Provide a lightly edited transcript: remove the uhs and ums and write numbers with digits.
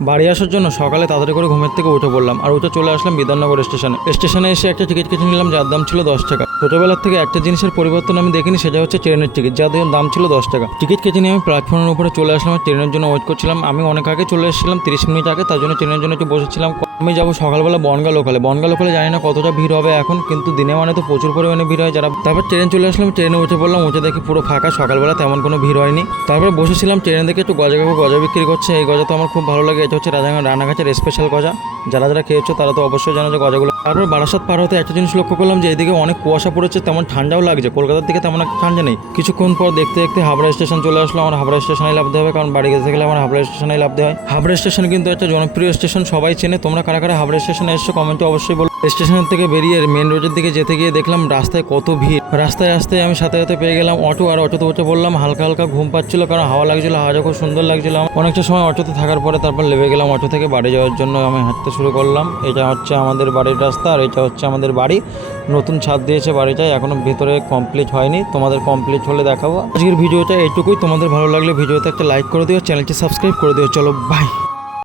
বাড়ি আসার জন্য সকালে তাড়াতাড়ি করে ঘুমের থেকে উঠে পড়লাম আর উঠে চলে আসলাম বিধাননগর স্টেশনে এসে একটা টিকিট কেটে নিলাম, যার দাম ছিল 10 টাকা। ছোটবেলার থেকে একটা জিনিসের পরিবর্তন আমি দেখিনি, সেটা হচ্ছে ট্রেনের টিকিট, যার দাম ছিল 10 টাকা। টিকিট কেটে নিয়ে আমি প্ল্যাটফর্মের উপরে চলে আসলাম, ট্রেনের জন্য ওয়েট করছিলাম। আমি অনেক আগে চলে এসেছিলাম, 30 মিনিট আগে, তার জন্য ট্রেনের জন্য একটু বসেছিলাম। আমি যাবো সকালবেলা বনগাঁ লোকালে জানি না কতটা ভিড় হবে এখন, কিন্তু দিনে মানে তো প্রচুর পরিমাণে ভিড় হয় যারা। তারপর ট্রেন চলে আসলাম, ট্রেনে উঠে পড়লাম, উঠে দেখি পুরো ফাঁকা, সকালবেলা তেমন কোনো ভিড় হয়নি। তারপর বসেছিলাম, ট্রেনে দেখে একটু গজা বিক্রি করছে। এই গজা তো আমার খুব ভালো লাগে, এটা হচ্ছে রানাঘাটের স্পেশাল গজা। যারা খেয়েছো তারা তো অবশ্যই জানো যে গজাগুলো। তারপর বারাসাত পার হতে একটা জিনিস লক্ষ্য করলাম যে এইদিকে অনেক কুয়াশা পড়েছে, তেমন ঠান্ডাও লাগছে। কলকাতার দিকে তেমন একটা ঠান্ডা নেই। কিছুক্ষণ পর দেখতে দেখতে হাবড়া স্টেশন চলে আসলো। আমার হাবড়া স্টেশনে লাভতে হবে, কারণ বাড়ি যেতে গেলে আমার হাবড়া স্টেশনে লাভতে হয়। হাবড়া স্টেশন কিন্তু একটা জনপ্রিয় স্টেশন, সবাই চেনে। তোমরা কারা কারা হাবড়া স্টেশনে এসছো কমেন্টে অবশ্যই বলো। স্টেশনের থেকে বেরিয়ে মেন রোডের দিকে যেতে গিয়ে দেখলাম রাস্তায় কত ভিড়। রাস্তায় আসতে আমি সাথে সাথে পেয়ে গেলাম অটো, আর অটোতে উঠে বললাম। হালকা হালকা ঘুম পাচ্ছিল, কারণ হাওয়া লাগছিল, হাওয়াটা খুব সুন্দর লাগছিল। অনেকটা সময় অটোতে থাকার পরে তারপর লেবে গেলাম অটো থেকে। বাড়ি যাওয়ার জন্য আমি হাঁটতে শুরু করলাম। এটা হচ্ছে আমাদের বাড়ির রাস্তা, আর এটা হচ্ছে আমাদের বাড়ি। নতুন ছাদ দিয়েছে বাড়িটায়, এখনো ভেতরে কমপ্লিট হয়নি, তোমাদের কমপ্লিট হলে দেখাবো। আজকের ভিডিওটা এইটুকুই। তোমাদের ভালো লাগলে ভিডিওতে একটা লাইক করে দিও, চ্যানেলটি সাবস্ক্রাইব করে দিও। চলো বাই।